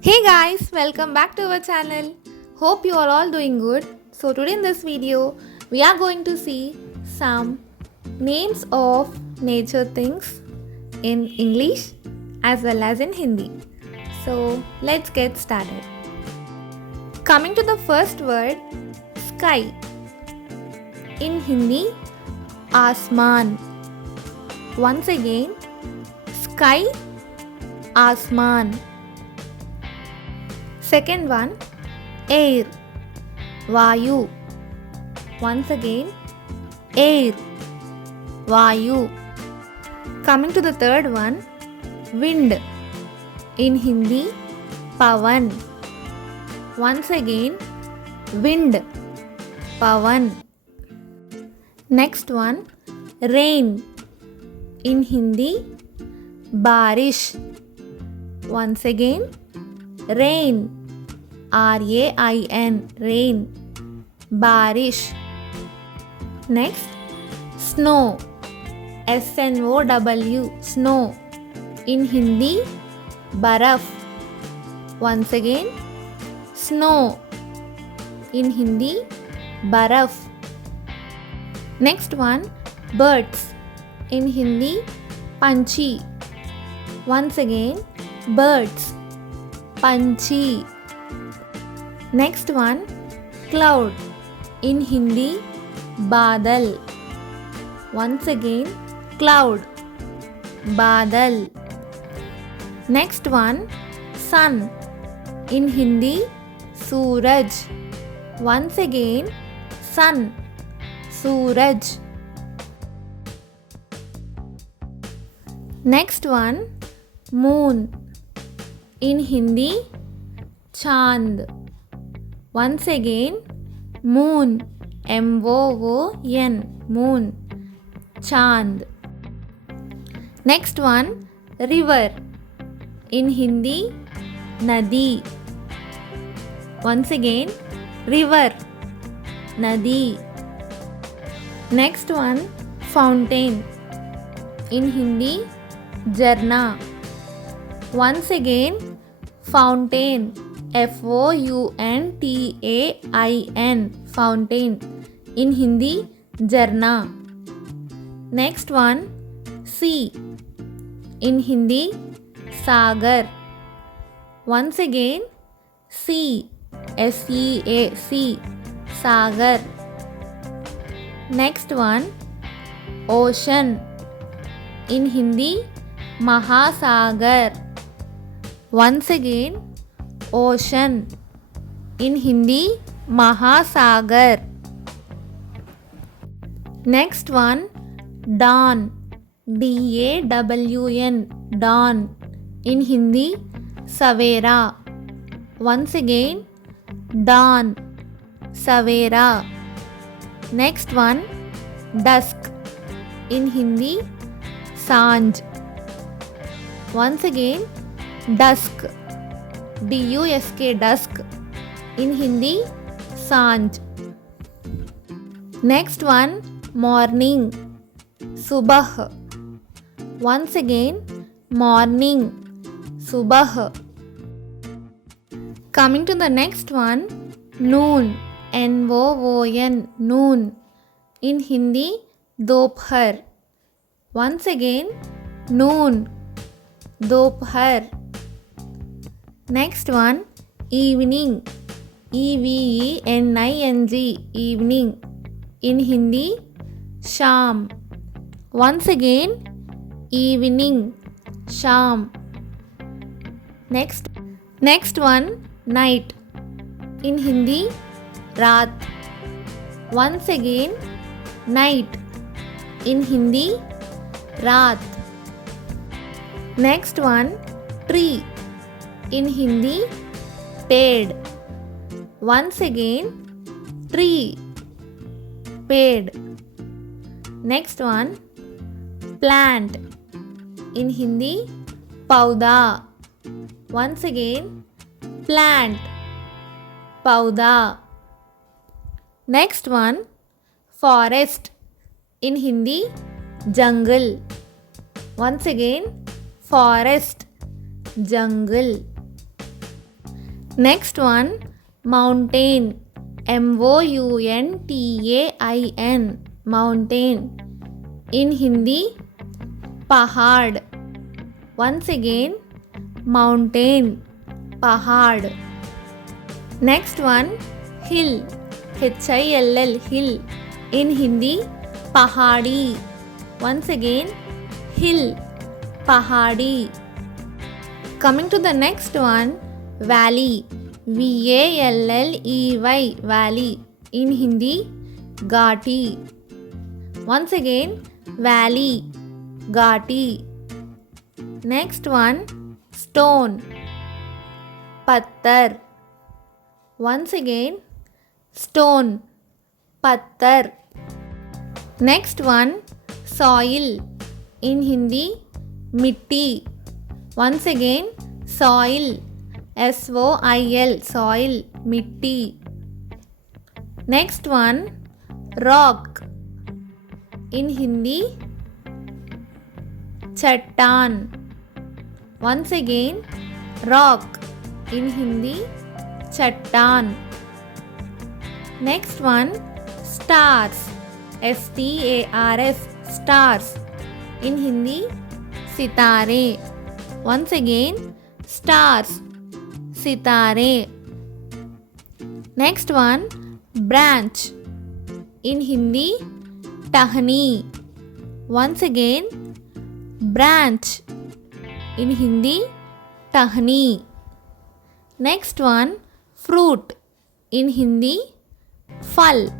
Hey guys, welcome back to our channel. Hope you are all doing good. So today in this video, we are going to see some names of nature things in English as well as in Hindi. So let's get started. Coming to the first word, sky. In Hindi, asman. Once again, sky, asman. Second one, air, vayu. Once again, air, vayu. Coming to the third one, wind. In Hindi, pavan. Once again, wind, pavan. Next one, rain. In Hindi, barish. Once again, rain, rain, rain, barish. Next, snow, snow, snow. In Hindi, baraf. Once again, snow. In Hindi, baraf. Next one, birds. In Hindi, panchi. Once again, birds, panchi. Next one, cloud. In Hindi, badal. Once again, cloud, badal. Next one, sun. In Hindi, suraj. Once again, sun, suraj. Next one, moon. In Hindi, chand. Once again, moon, moon, moon, chand. Next one, river. In Hindi, nadi. Once again, river, nadi. Next one, fountain. In Hindi, Jarna. Once again, fountain, fountain, fountain. In Hindi, Jarna. Next one, sea. In Hindi, sagar. Once again, sea, sea, sagar. Next one, ocean. In Hindi, Mahasagar. Once again, ocean. In Hindi, Mahasagar. Next one, dawn. dawn, dawn. In Hindi, savera. Once again, dawn, savera. Next one, dusk. In Hindi, sanj. Once again, dusk, dusk, dusk. In Hindi, sanj. Next one, morning, subah. Once again, morning, subah. Coming to the next one, noon, noon, noon. In Hindi, dophar. Once again, noon, dophar. Next one, evening, evening, evening. In Hindi, sham. Once again, evening, sham. Next one, night. In Hindi, raat. Once again, night. In Hindi, raat. Next one, tree. In Hindi, ped. Once again, tree, ped. Next one, plant. In Hindi, pauda. Once again, plant, pauda. Next one, forest. In Hindi, jungle. Once again, forest, jungle. Next one, mountain. MOUNTAIN. Mountain. In Hindi, pahad. Once again, mountain, pahad. Next one, hill. HILL, hill. In Hindi, pahadi. Once again, hill, pahadi. Coming to the next one, valley. VALLEY, valley. In Hindi, ghati. Once again, valley, ghati. Next one, stone. Pattar. Once again, stone, pattar. Next one, soil. In Hindi, mitti. Once again, soil. SOIL, soil, mitti. Next one, rock. In Hindi, chattan. Once again, rock. In Hindi, chattan. Next one, stars. STARS, stars. In Hindi, sitare. Once again, stars, sitare. Next one, branch. In Hindi, tahni. Once again, branch. In Hindi, tahni. Next one, fruit. In Hindi, phal.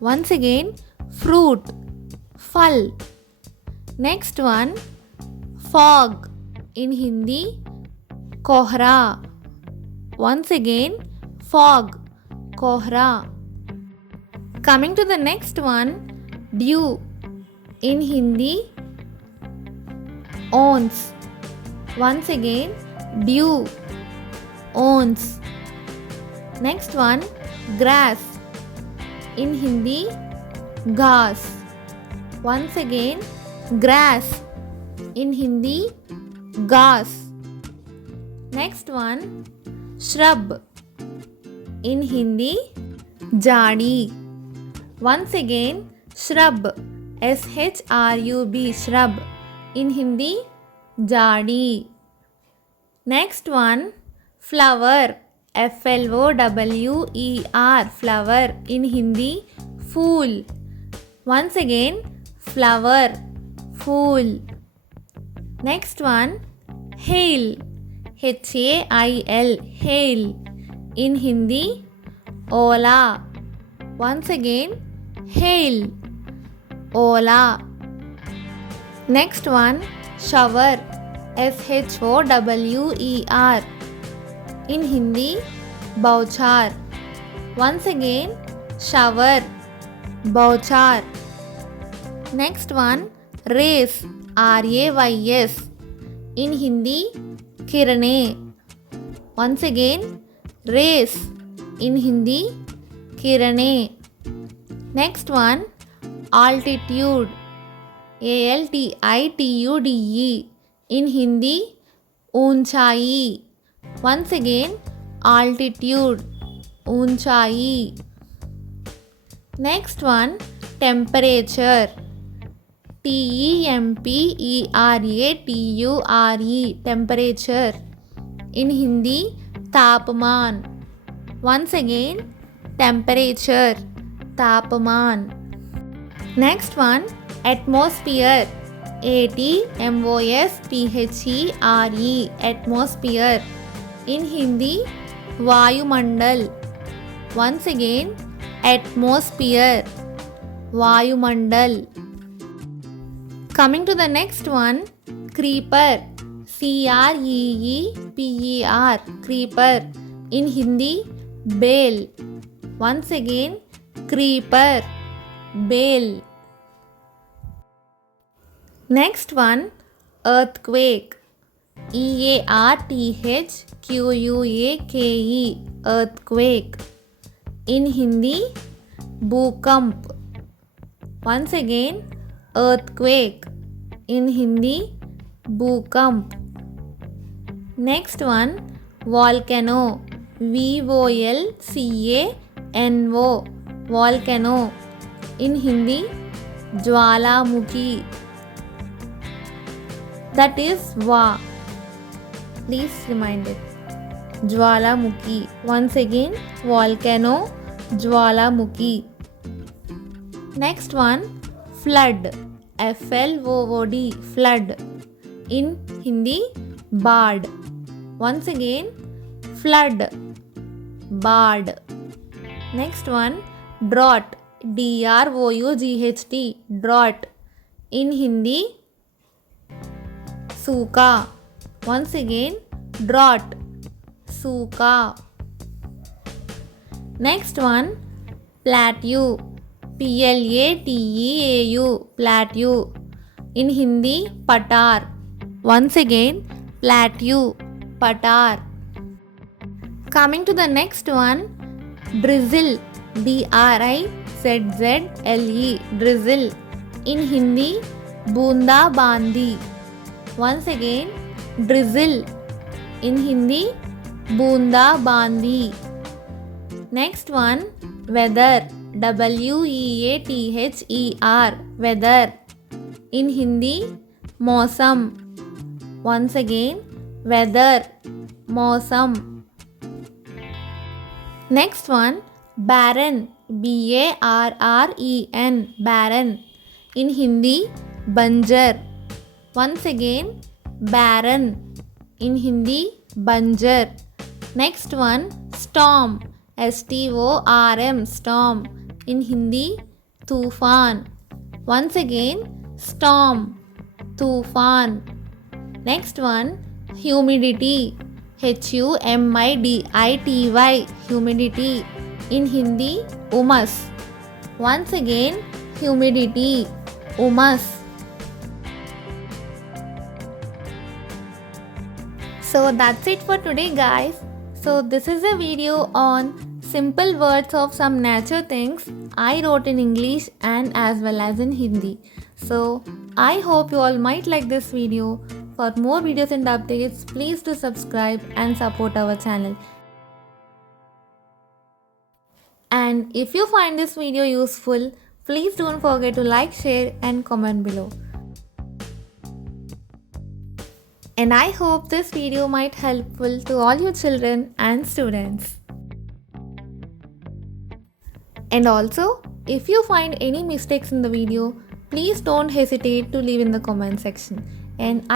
Once again, fruit, phal. Next one, fog. In Hindi, kohra. Once again, fog, kohra. Coming to the next one, dew. In Hindi, ons. Once again, dew, ons. Next one, grass. In Hindi, ghas. Once again, grass. In Hindi, ghas. Next one, shrub. In Hindi, jadi. Once again, shrub. SHRUB, shrub. In Hindi, jadi. Next one, flower. FLOWER, flower. In Hindi, fool. Once again, flower, fool. Next one, hail. HAIL, hail. In Hindi, ola. Once again, hail, ola. Next one, shower. SHOWER. In Hindi, bouchar. Once again, shower, bouchar. Next one, rays. RAYS. In Hindi, kirane. Once again, rays. In Hindi, kirane. Next one, altitude. ALTITUDE. In Hindi, ऊंचाई. Once again, altitude, ऊंचाई. Next one, temperature. TEMPERATURE, temperature. In Hindi, तापमान. Once again, temperature, तापमान. Next one, atmosphere. ATMOSPHERE, atmosphere. In Hindi, वायुमंडल. Once again, atmosphere, वायुमंडल. Coming to the next one, creeper. CREEPER, creeper. In Hindi, bale. Once again, creeper, bale. Next one, earthquake. EARTHQUAKE, earthquake. In Hindi, bhukamp. Once again, earthquake. In Hindi, bhukamp. Next one, volcano, VOLCANO, volcano. In Hindi, Jwalamukhi, that is va. Please remind it. Jwalamukhi. Once again, volcano, Jwalamukhi. Next one, flood, FLOOD, flood. In Hindi, बाढ़. Once again, flood, बाढ़. Next one, drought, DROUGHT, drought. In Hindi, सूखा. Once again, drought, सूखा. Next one, plateau, PLATEAU, plateau. In Hindi, patar. Once again, plateau, patar. Coming to the next one, drizzle, DRIZZLE, drizzle. In Hindi, bunda bandi. Once again, drizzle. In Hindi, bunda bandi. Next one, weather, WEATHER, weather. In Hindi, मौसम. Once again, weather, मौसम. Next one, barren, BARREN, barren. In Hindi, banjar. Once again, barren. In Hindi, banjar. Next one, storm, STORM, storm. In Hindi, tufan. Once again, storm, tufan. Next one, humidity, HUMIDITY, humidity. In Hindi, umas. Once again, humidity, umas. So that's it for today, guys. So this is a video on simple words of some nature things I wrote in English and as well as in Hindi. So I hope you all might like this video. For more videos and updates, please do subscribe and support our channel. And if you find this video useful, please don't forget to like, share and comment below. And I hope this video might helpful to all your children and students. And also, if you find any mistakes in the video, please don't hesitate to leave in the comment section. And